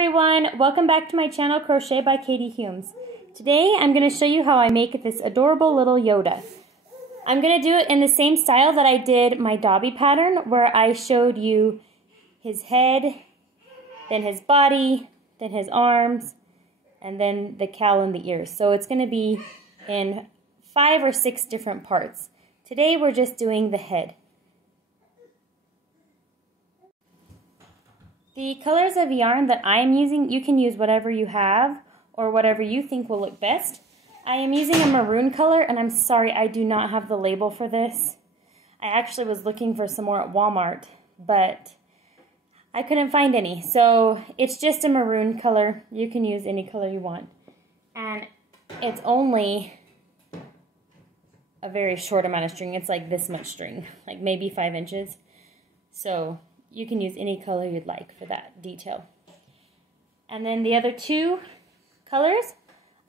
everyone, welcome back to my channel Crochet by Katie Humes. Today I'm going to show you how I make this adorable little Yoda. I'm going to do it in the same style that I did my Dobby pattern, where I showed you his head, then his body, then his arms, and then the cowl and the ears. So it's going to be in 5 or 6 different parts. Today we're just doing the head. The colors of yarn that I am using, you can use whatever you have or whatever you think will look best. I am using a maroon color, and I'm sorry I do not have the label for this. I actually was looking for some more at Walmart, but I couldn't find any. So it's just a maroon color. You can use any color you want. And it's only a very short amount of string. It's like this much string, like maybe 5 inches. So you can use any color you'd like for that detail. And then the other 2 colors,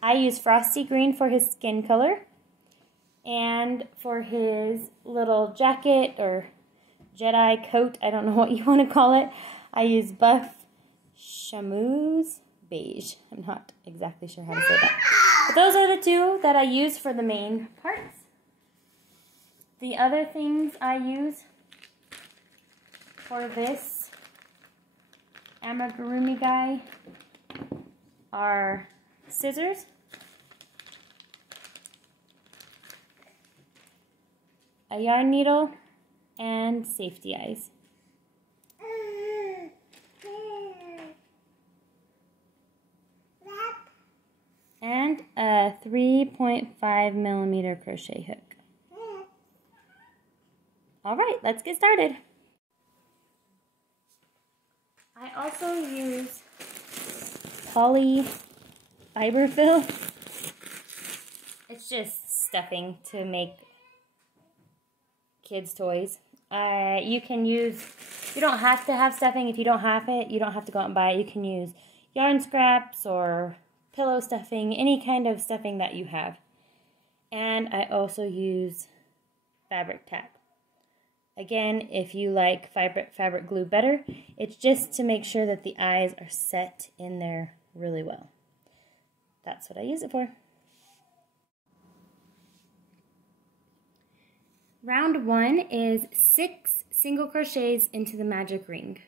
I use Frosty Green for his skin color, and for his little jacket or Jedi coat, I don't know what you want to call it, I use Buff Chamois Beige. I'm not exactly sure how to say that. But those are the 2 that I use for the main parts. The other things I use for this amigurumi guy are scissors, a yarn needle, and safety eyes. And a 3.5mm crochet hook. Alright, let's get started. I also use poly fiber fill. It's just stuffing to make kids' toys. You can use, you don't have to have stuffing. If you don't have it, you don't have to go out and buy it. You can use yarn scraps or pillow stuffing, any kind of stuffing that you have. And I also use fabric tack. Again, if you like fabric glue better, it's just to make sure that the eyes are set in there really well. That's what I use it for. Round 1 is 6 single crochets into the magic ring.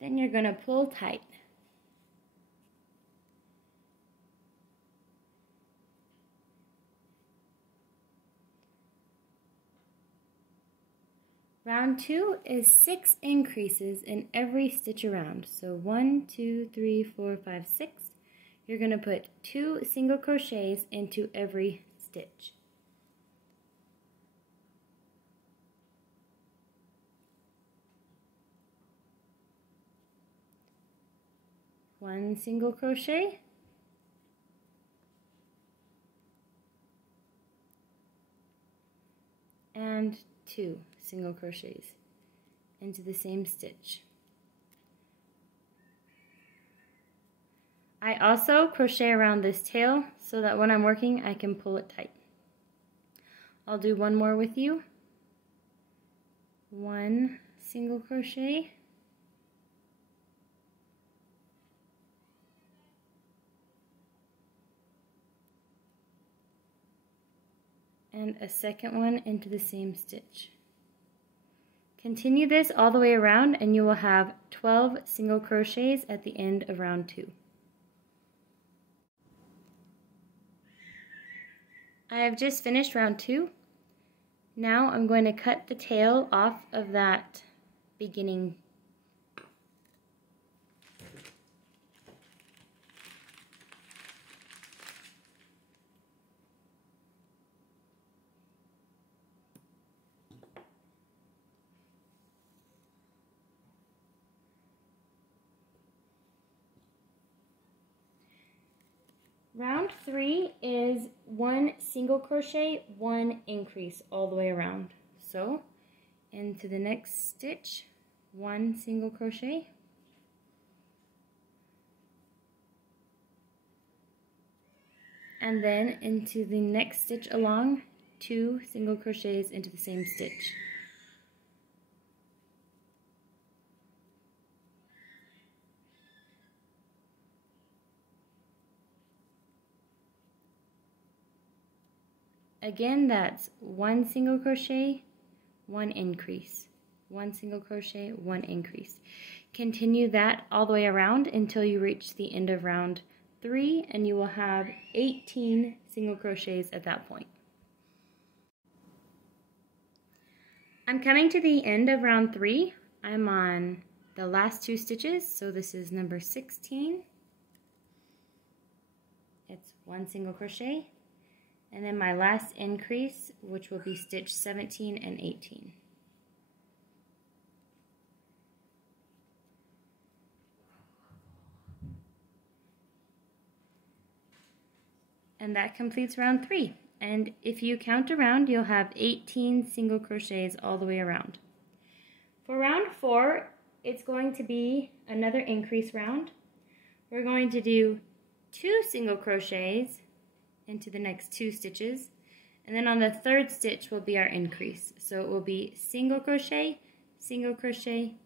Then you're going to pull tight. Round 2 is 6 increases in every stitch around. So 1, 2, 3, 4, 5, 6. You're going to put 2 single crochets into every stitch. One single crochet, and 2 single crochets into the same stitch. I also crochet around this tail so that when I'm working I can pull it tight. I'll do one more with you. 1 single crochet, and a second one into the same stitch. Continue this all the way around and you will have 12 single crochets at the end of round 2. I have just finished round 2. Now I'm going to cut the tail off of that beginning. Round 3 is 1 single crochet, 1 increase all the way around. So into the next stitch, 1 single crochet, and then into the next stitch along, 2 single crochets into the same stitch. Again, that's 1 single crochet, 1 increase, 1 single crochet, 1 increase. Continue that all the way around until you reach the end of round 3, and you will have 18 single crochets at that point. I'm coming to the end of round 3. I'm on the last 2 stitches, so this is number 16. It's 1 single crochet. And then my last increase, which will be stitch 17 and 18. And that completes round 3. And if you count around, you'll have 18 single crochets all the way around. For round 4, it's going to be another increase round. We're going to do 2 single crochets into the next 2 stitches, and then on the 3rd stitch will be our increase. So it will be single crochet,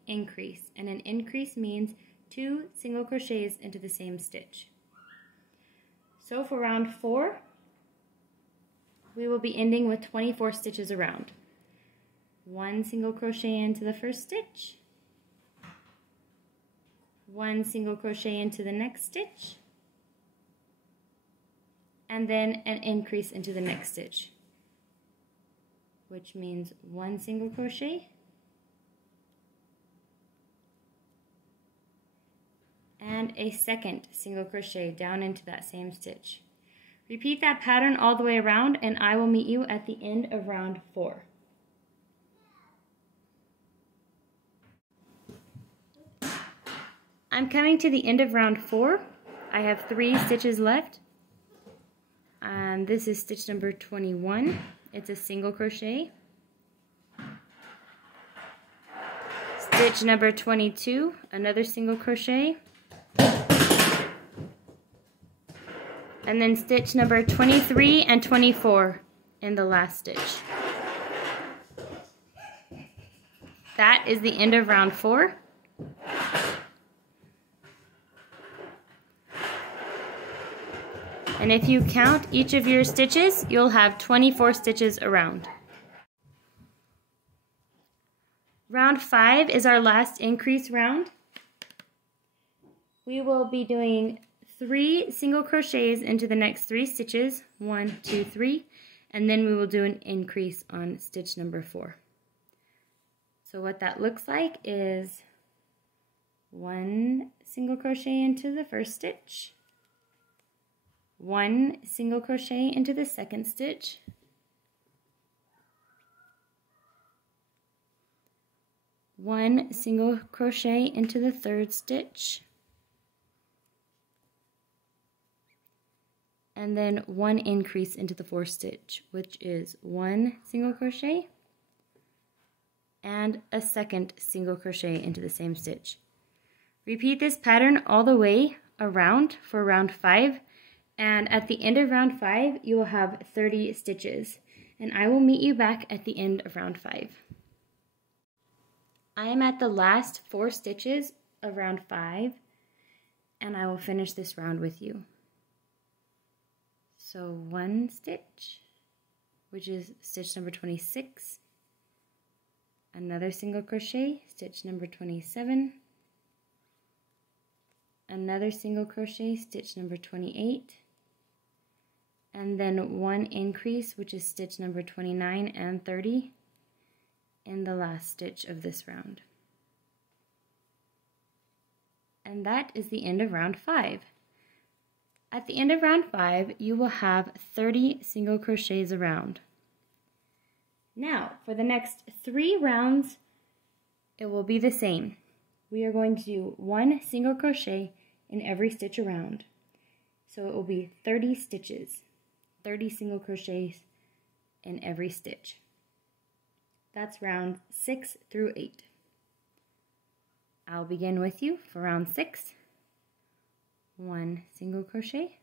increase, and an increase means 2 single crochets into the same stitch. So for round 4, we will be ending with 24 stitches around. 1 single crochet into the first stitch, 1 single crochet into the next stitch, and then an increase into the next stitch, which means 1 single crochet and a second single crochet down into that same stitch. Repeat that pattern all the way around, and I will meet you at the end of round 4. I'm coming to the end of round 4. I have 3 stitches left. This is stitch number 21. It's a single crochet. Stitch number 22, another single crochet. And then stitch number 23 and 24 in the last stitch. That is the end of round 4. And if you count each of your stitches, you'll have 24 stitches around. Round 5 is our last increase round. We will be doing 3 single crochets into the next 3 stitches, 1, 2, 3, and then we will do an increase on stitch number 4. So what that looks like is 1 single crochet into the first stitch, 1 single crochet into the second stitch, 1 single crochet into the third stitch, and then 1 increase into the fourth stitch, which is 1 single crochet and a second single crochet into the same stitch. Repeat this pattern all the way around for round 5. And at the end of round 5, you will have 30 stitches. And I will meet you back at the end of round 5. I am at the last 4 stitches of round 5, and I will finish this round with you. So 1 stitch, which is stitch number 26, another single crochet, stitch number 27, another single crochet, stitch number 28, and then one increase, which is stitch number 29 and 30 in the last stitch of this round. And that is the end of round 5. At the end of round 5, you will have 30 single crochets around. Now, for the next 3 rounds, it will be the same. We are going to do 1 single crochet in every stitch around. So it will be 30 stitches, 30 single crochets in every stitch. That's round 6 through 8. I'll begin with you for round 6. 1 single crochet,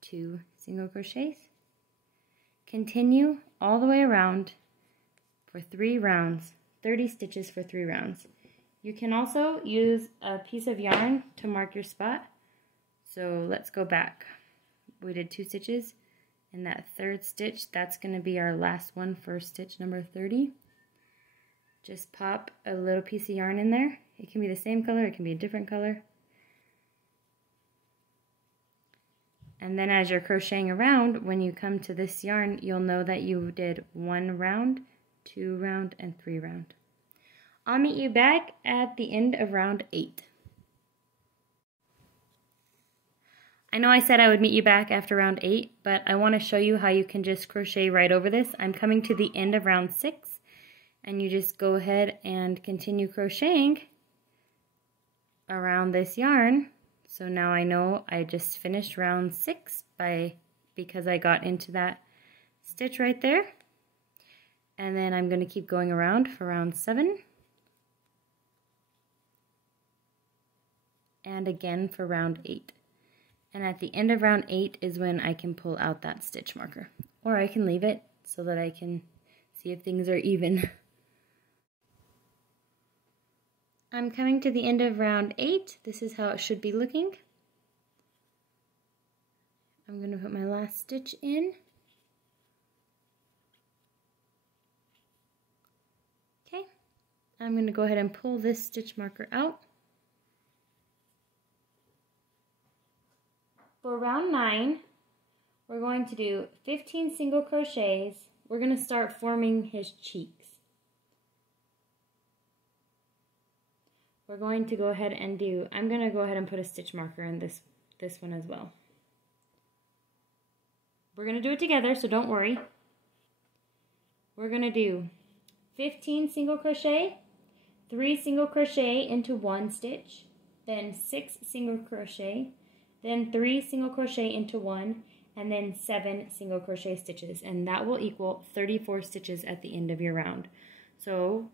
2 single crochets. Continue all the way around for 3 rounds, 30 stitches for 3 rounds. You can also use a piece of yarn to mark your spot. So let's go back. We did 2 stitches. In that 3rd stitch, that's going to be our last one for stitch number 30. Just pop a little piece of yarn in there. It can be the same color, it can be a different color. And then as you're crocheting around, when you come to this yarn, you'll know that you did 1 round, 2 round, and 3 round. I'll meet you back at the end of round 8. I know I said I would meet you back after round 8, but I want to show you how you can just crochet right over this. I'm coming to the end of round 6. And you just go ahead and continue crocheting around this yarn. So now I know I just finished round 6 because I got into that stitch right there. And then I'm going to keep going around for round 7. And again for round 8. And at the end of round 8 is when I can pull out that stitch marker. Or I can leave it so that I can see if things are even. I'm coming to the end of round 8. This is how it should be looking. I'm going to put my last stitch in. Okay, I'm going to go ahead and pull this stitch marker out. For round 9, we're going to do 15 single crochets. We're going to start forming his cheeks. We're going to go ahead and I'm going to go ahead and put a stitch marker in this one as well. We're going to do it together, so don't worry. We're going to do 15 single crochet, 3 single crochet into 1 stitch, then 6 single crochet, then 3 single crochet into 1, and then 7 single crochet stitches, and that will equal 34 stitches at the end of your round. So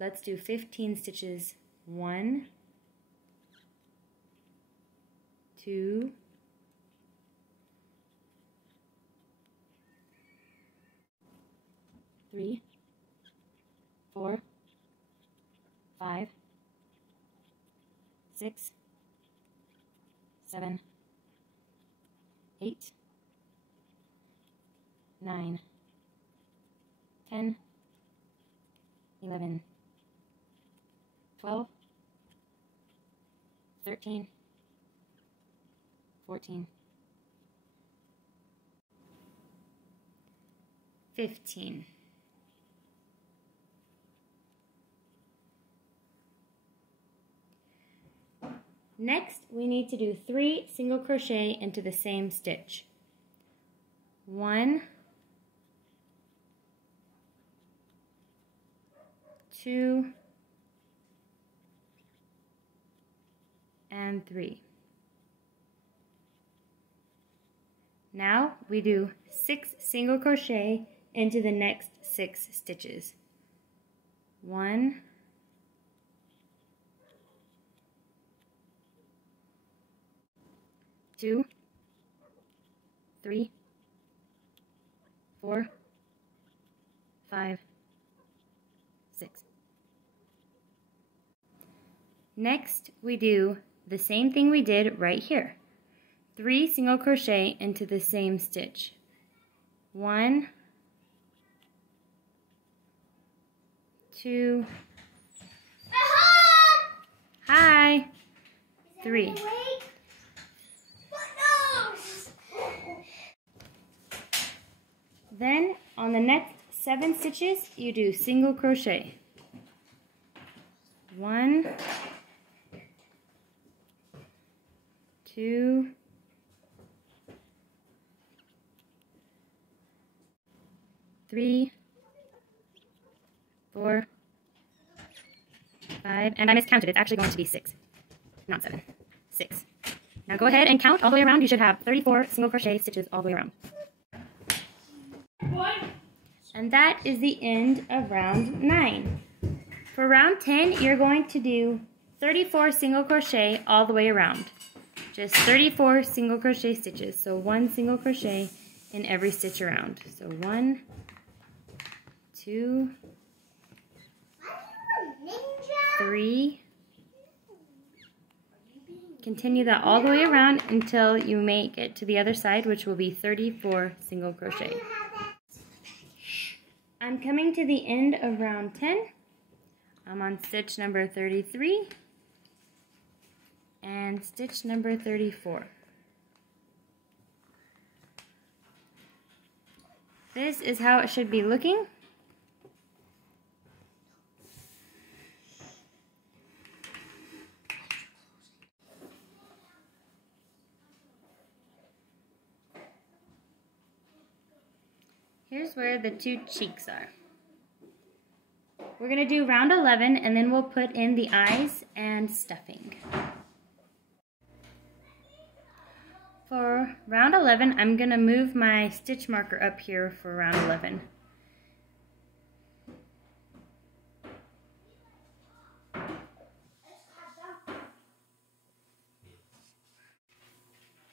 let's do 15 stitches. 1, 2, 3, 4, 5, 6, 7, 8, 9, 10, 11, 12, 13, 14, 15. Next, we need to do 3 single crochet into the same stitch. 1, 2, and 3. Now we do 6 single crochet into the next 6 stitches. 1, 2, 3, 4, 5, 6. Next, we do the same thing we did right here. 3 single crochet into the same stitch. 1, 2, hi, 3. Then on the next 7 stitches, you do single crochet. 1, 2, 3, 4, 5, and I miscounted. It's actually going to be 6, not 7. 6. Now go ahead and count all the way around. You should have 34 single crochet stitches all the way around. And that is the end of round 9. For round 10, you're going to do 34 single crochet all the way around. Just 34 single crochet stitches. So 1 single crochet in every stitch around. So 1, 2, 3. Continue that all the way around until you make it to the other side, which will be 34 single crochet. I'm coming to the end of round 10. I'm on stitch number 33 and stitch number 34. This is how it should be looking. Here's where the 2 cheeks are. We're going to do round 11 and then we'll put in the eyes and stuffing. For round 11, I'm going to move my stitch marker up here for round 11.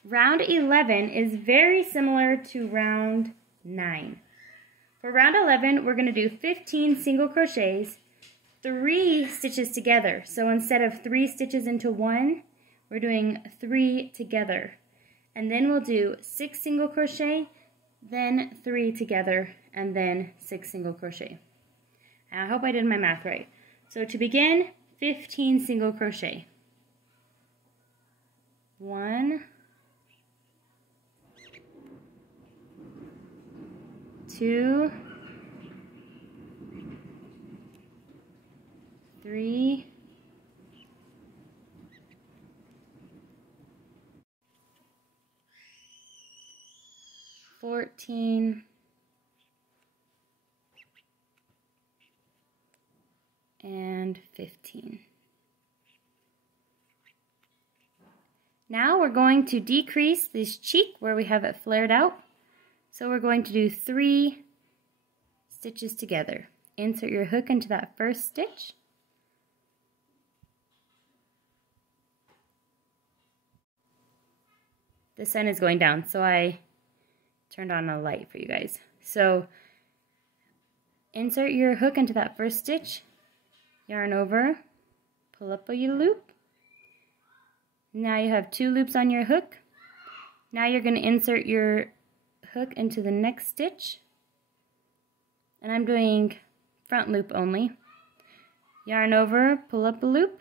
Round 11 is very similar to round 9. For round 11, we're going to do 15 single crochets, 3 stitches together. So instead of 3 stitches into 1, we're doing 3 together. And then we'll do 6 single crochet, then 3 together, and then 6 single crochet. And I hope I did my math right. So to begin, 15 single crochet. 1, 2, 3, 14, and 15. Now we're going to decrease this cheek where we have it flared out. So we're going to do 3 stitches together. Insert your hook into that first stitch. The sun is going down, so I turned on a light for you guys. So insert your hook into that first stitch, yarn over, pull up a loop. Now you have 2 loops on your hook. Now you're going to insert your hook into the next stitch, and I'm doing front loop only. Yarn over, pull up a loop,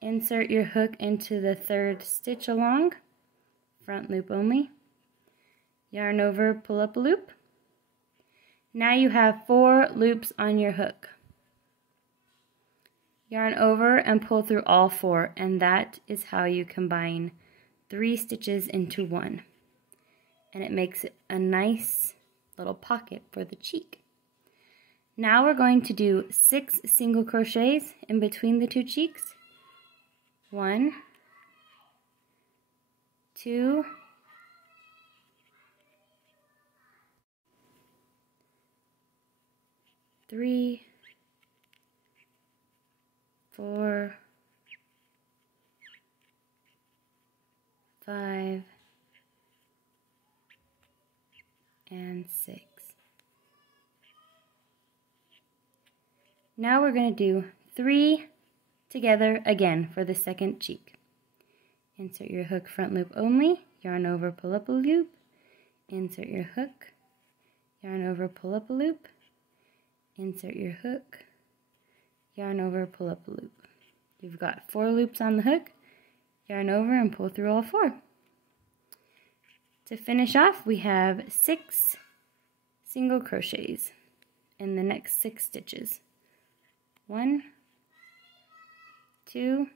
insert your hook into the 3rd stitch along, front loop only, yarn over, pull up a loop. Now you have 4 loops on your hook. Yarn over and pull through all 4, and that is how you combine 3 stitches into 1, and it makes a nice little pocket for the cheek. Now we're going to do 6 single crochets in between the 2 cheeks. 1, 2, 3, 4, 5, and 6. Now we're going to do 3 together again for the second cheek. Insert your hook front loop only, yarn over, pull up a loop, insert your hook, yarn over, pull up a loop, insert your hook, yarn over, pull up a loop. You've got 4 loops on the hook, yarn over and pull through all 4. To finish off, we have 6 single crochets in the next 6 stitches. 1, 2,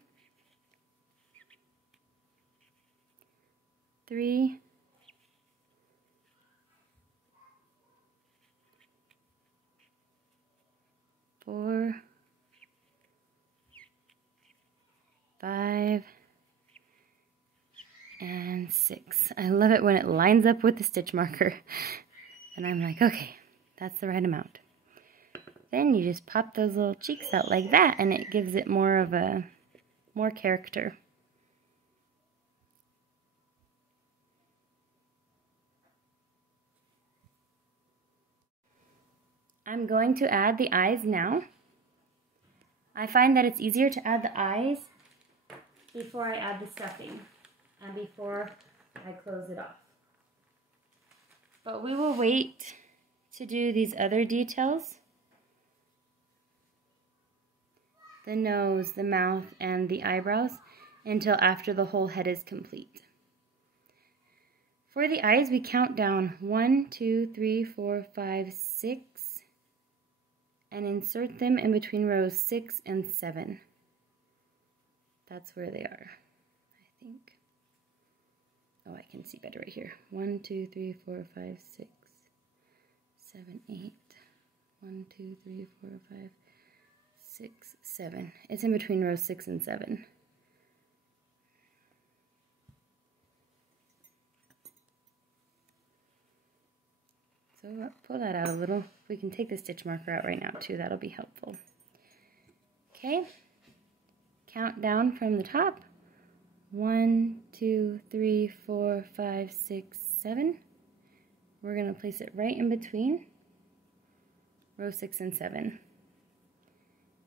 3, 4, 5, and 6. I love it when it lines up with the stitch marker. And I'm like, okay, that's the right amount. Then you just pop those little cheeks out like that, and it gives it more character. I'm going to add the eyes now. I find that it's easier to add the eyes before I add the stuffing and before I close it off. But we will wait to do these other details. The nose, the mouth, and the eyebrows until after the whole head is complete. For the eyes, we count down 1, 2, 3, 4, 5, 6, and insert them in between rows 6 and 7. That's where they are, I think. Oh, I can see better right here. 1, 2, 3, 4, 5, 6, 7, 8. 1, 2, 3, 4, 5, 6, 7. It's in between rows 6 and 7. So pull that out a little. We can take the stitch marker out right now too. That'll be helpful. Okay. Count down from the top. 1, 2, 3, 4, 5, 6, 7. We're going to place it right in between row 6 and 7.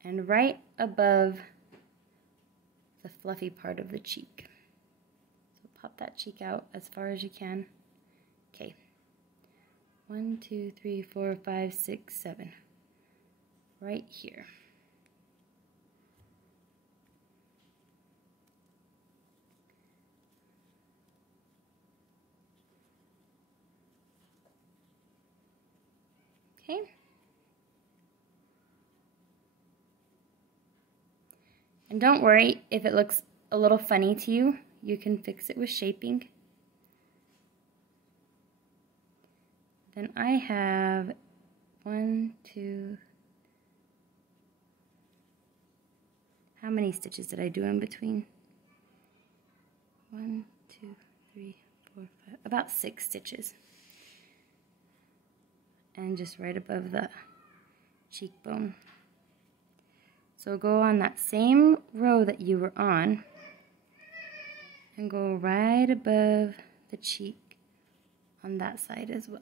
And right above the fluffy part of the cheek. So pop that cheek out as far as you can. Okay. 1, 2, 3, 4, 5, 6, 7. Right here. Okay. And don't worry if it looks a little funny to you. You can fix it with shaping. Then I have 1, 2, how many stitches did I do in between? 1, 2, 3, 4, 5, about 6 stitches. And just right above the cheekbone. So go on that same row that you were on and go right above the cheek on that side as well.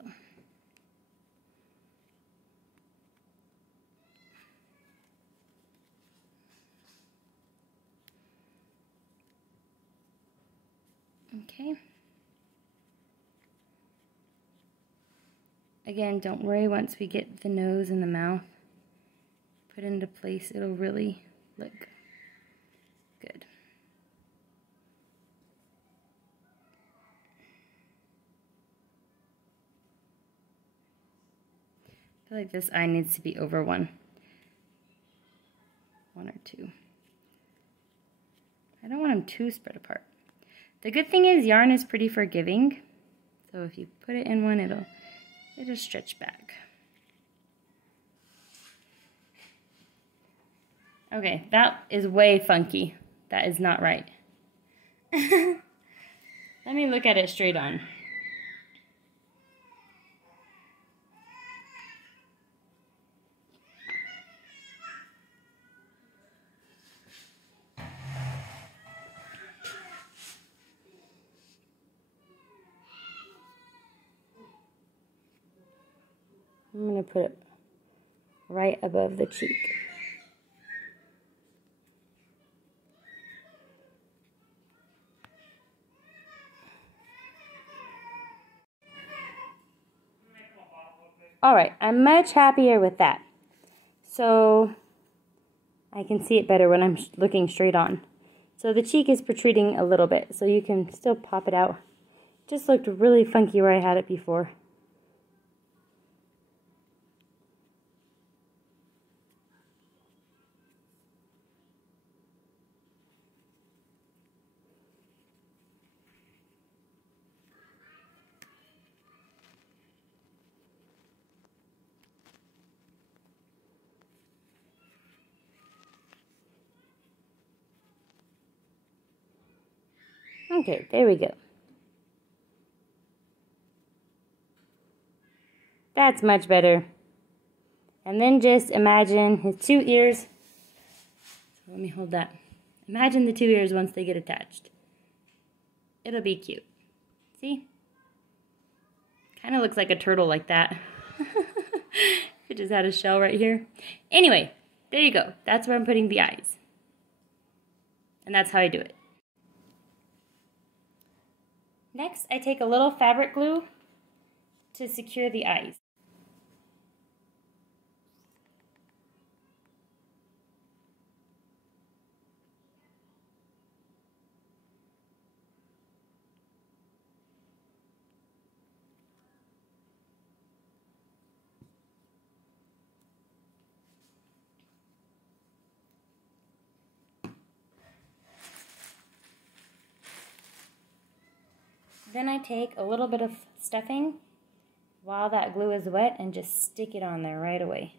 Okay. Again, don't worry, once we get the nose and the mouth put into place, it'll really look good. I feel like this eye needs to be over 1 or 2. I don't want them too spread apart. The good thing is yarn is pretty forgiving, so if you put it in one, it'll stretch back. Okay, that is way funky. That is not right. Let me look at it straight on. I'm going to put it right above the cheek. Alright, I'm much happier with that. So, I can see it better when I'm looking straight on. So the cheek is protruding a little bit, so you can still pop it out. Just looked really funky where I had it before. Okay, there we go. That's much better. And then just imagine his 2 ears. So let me hold that. Imagine the 2 ears once they get attached. It'll be cute. See? Kind of looks like a turtle like that. It just had a shell right here. Anyway, there you go. That's where I'm putting the eyes. And that's how I do it. Next, I take a little fabric glue to secure the eyes. Then I take a little bit of stuffing while that glue is wet and just stick it on there right away.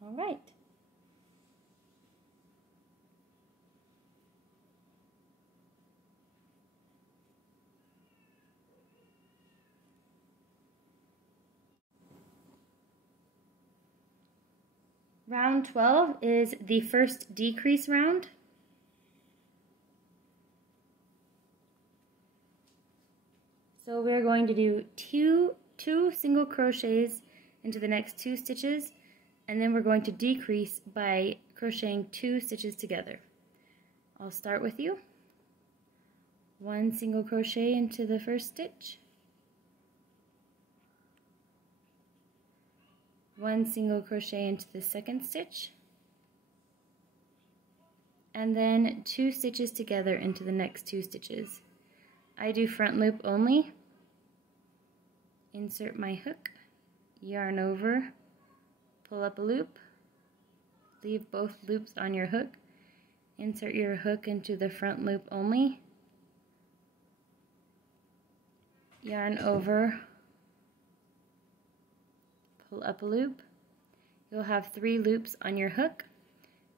All right. Round 12 is the first decrease round. So we're going to do two single crochets into the next 2 stitches, and then we're going to decrease by crocheting 2 stitches together. I'll start with you. 1 single crochet into the first stitch. 1 single crochet into the second stitch, and then 2 stitches together into the next 2 stitches. I do front loop only. Insert my hook, yarn over, pull up a loop, leave both loops on your hook, insert your hook into the front loop only, yarn over, pull up a loop. You'll have 3 loops on your hook.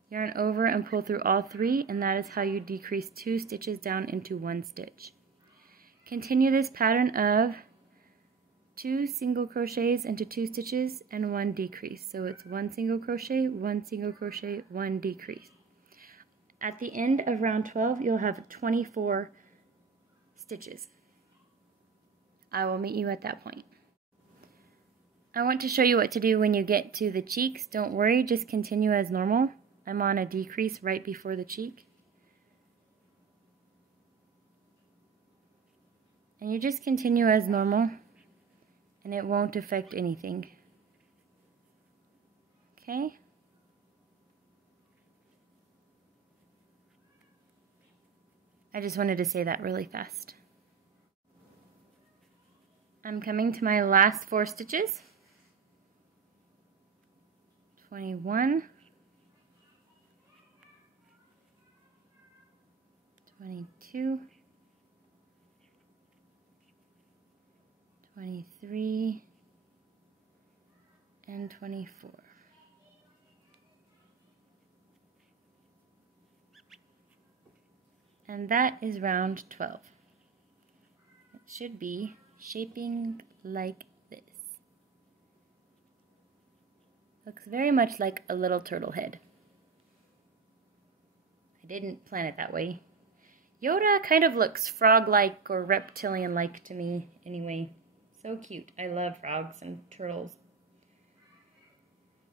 Yarn over and pull through all 3, and that is how you decrease 2 stitches down into 1 stitch. Continue this pattern of 2 single crochets into 2 stitches and 1 decrease. So it's 1 single crochet, 1 single crochet, 1 decrease. At the end of round 12, you'll have 24 stitches. I will meet you at that point. I want to show you what to do when you get to the cheeks. Don't worry, just continue as normal. I'm on a decrease right before the cheek. And you just continue as normal, and it won't affect anything. Okay? I just wanted to say that really fast. I'm coming to my last 4 stitches. 21, 22, 23, and 24. And that is round 12. It should be shaping like this. Looks very much like a little turtle head. I didn't plan it that way. Yoda kind of looks frog-like or reptilian-like to me anyway. So cute. I love frogs and turtles.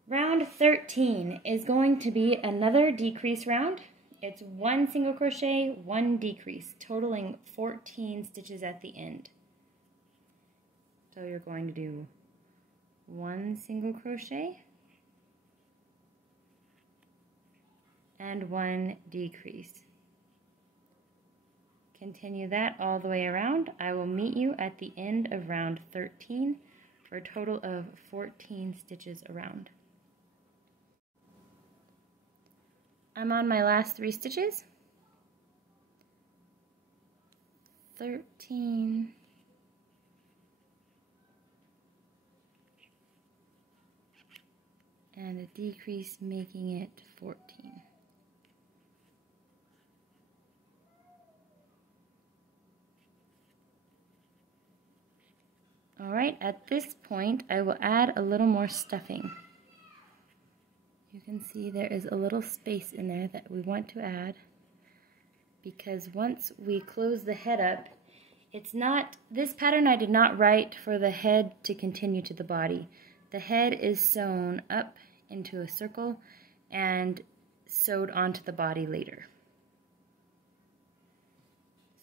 Round 13 is going to be another decrease round. It's 1 single crochet, 1 decrease, totaling 14 stitches at the end. So you're going to do 1 single crochet and 1 decrease. Continue that all the way around. I will meet you at the end of round 13 for a total of 14 stitches around. I'm on my last 3 stitches. 13. And a decrease, making it 14. Alright, at this point I will add a little more stuffing. You can see there is a little space in there that we want to add, because once we close the head up, it's not, this pattern I did not write for the head to continue to the body. The head is sewn up into a circle and sewed onto the body later.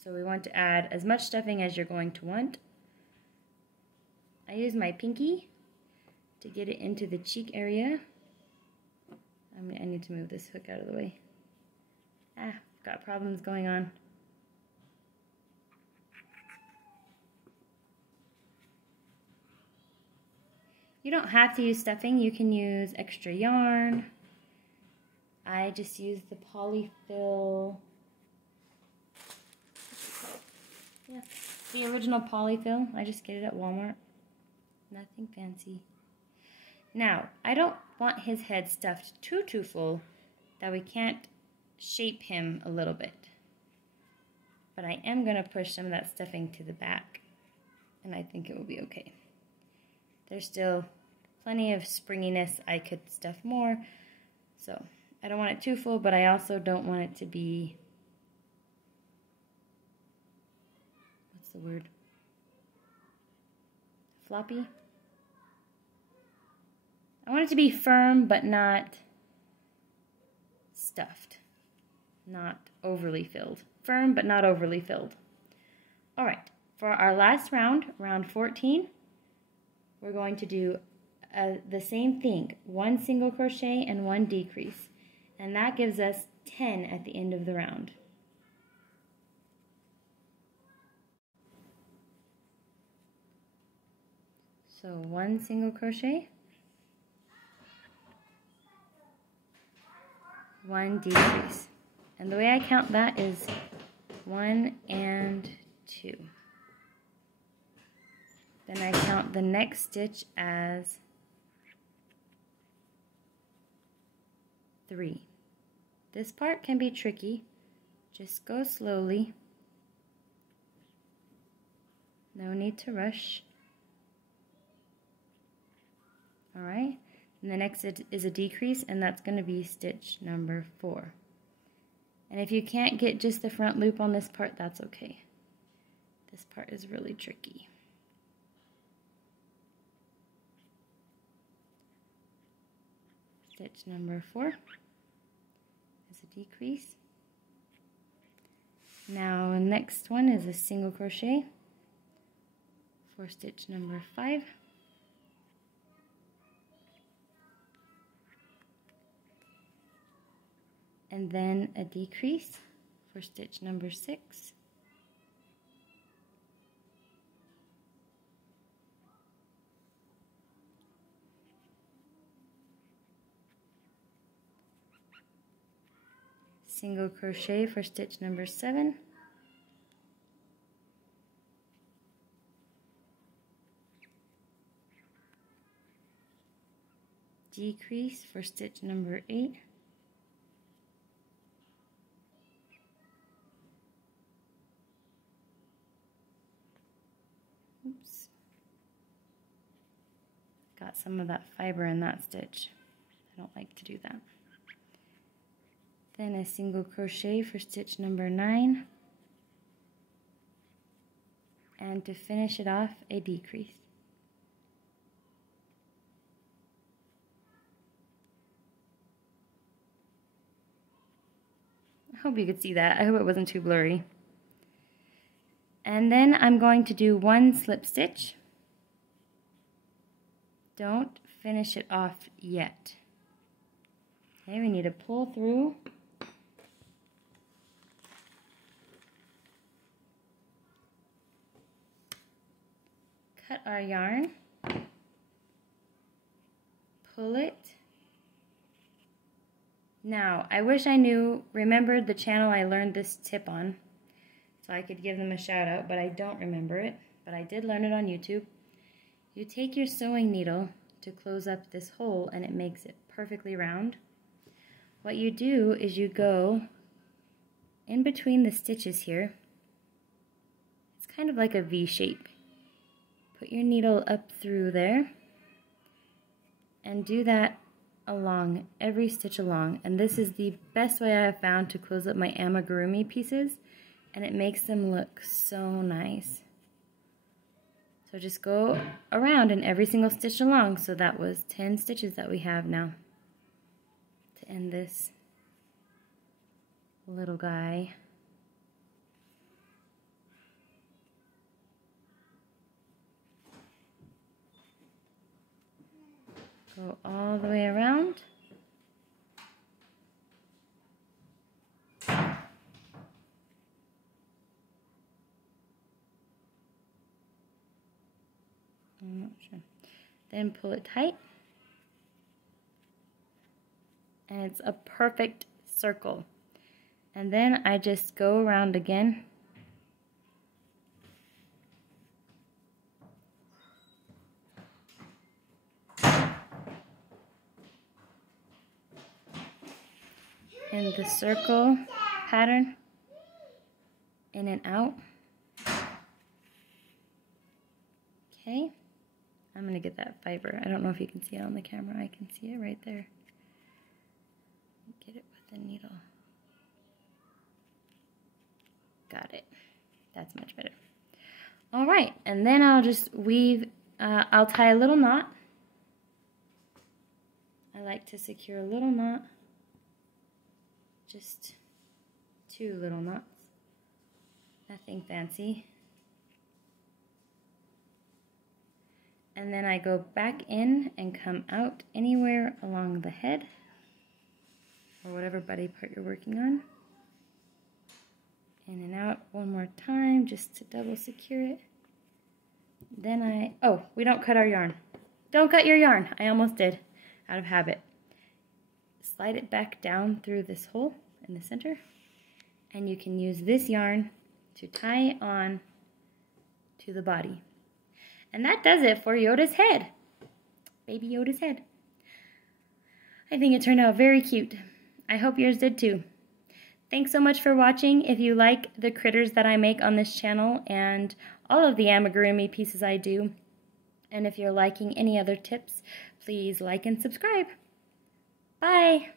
So we want to add as much stuffing as you're going to want. I use my pinky to get it into the cheek area. I need to move this hook out of the way. Got problems going on. You don't have to use stuffing. You can use extra yarn. I just use the polyfill. Yeah, the original polyfill. I just get it at Walmart. Nothing fancy. Now, I don't want his head stuffed too full that we can't shape him a little bit. But I am going to push some of that stuffing to the back, and I think it will be okay. There's still plenty of springiness. I could stuff more, so I don't want it too full, but I also don't want it to be, what's the word? Floppy? I want it to be firm, but not stuffed. Not overly filled. Firm, but not overly filled. Alright, for our last round, round 14, we're going to do the same thing. 1 single crochet and 1 decrease. And that gives us 10 at the end of the round. So 1 single crochet, 1 decrease. And the way I count that is 1 and 2. Then I count the next stitch as 3. This part can be tricky. Just go slowly. No need to rush. Alright, and the next is a decrease, and that's going to be stitch number 4. And if you can't get just the front loop on this part, that's okay. This part is really tricky. Stitch number 4 is a decrease. Now the next one is a single crochet for stitch number 5. And then a decrease for stitch number 6. Single crochet for stitch number 7. Decrease for stitch number 8. Oops. Got some of that fiber in that stitch. I don't like to do that. Then a single crochet for stitch number 9. And to finish it off, a decrease. I hope you could see that. I hope it wasn't too blurry. And then I'm going to do one slip stitch. Don't finish it off yet. Okay, we need to pull through. Cut our yarn. Pull it. Now, I wish I remembered the channel I learned this tip on, so I could give them a shout out, but I don't remember it. But I did learn it on YouTube. You take your sewing needle to close up this hole and it makes it perfectly round. What you do is you go in between the stitches here. It's kind of like a V shape. Put your needle up through there and do that along every stitch along. And this is the best way I have found to close up my amigurumi pieces, and it makes them look so nice. So just go around in every single stitch along. So that was 10 stitches that we have now to end this little guy. Go all the way around. I'm not sure. Then pull it tight. And it's a perfect circle. And then I just go around again. In the circle pattern, in and out. Okay, I'm going to get that fiber. I don't know if you can see it on the camera. I can see it right there. Get it with the needle. Got it. That's much better. All right, and then I'll just weave, I'll tie a little knot. I like to secure a little knot. Just 2 little knots. Nothing fancy. And then I go back in and come out anywhere along the head or whatever body part you're working on. In and out one more time just to double secure it. Then we don't cut our yarn. Don't cut your yarn. I almost did, out of habit. Slide it back down through this hole in the center, and you can use this yarn to tie on to the body. And that does it for Yoda's head. Baby Yoda's head. I think it turned out very cute. I hope yours did too. Thanks so much for watching. If you like the critters that I make on this channel and all of the amigurumi pieces I do, and if you're liking any other tips, please like and subscribe. Bye!